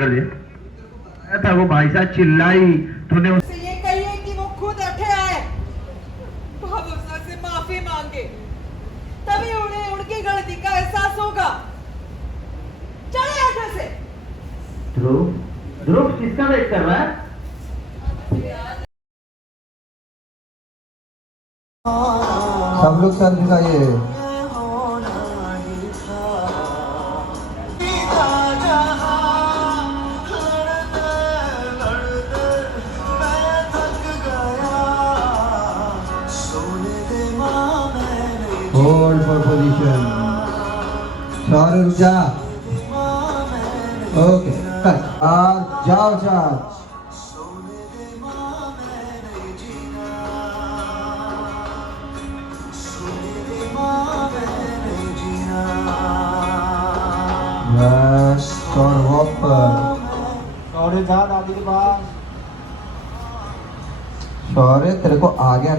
कर दिया। आया था वो भाई साहब चिल्लाई, तूने से ये कहिए कि वो खुद उठे आए, भावसा से माफी मांगे, तभी उन्हें उनकी गलती का एहसास होगा। चले यहाँ से। ध्रुव, ध्रुव किसका वेट कर रहा है? सब लोग सर झुकाइए। Hold for position. सौरभ रुक जा। ओके जाओ चार्ज। शौर्य जा दादी के पास। शौर्य तेरे को आ गया।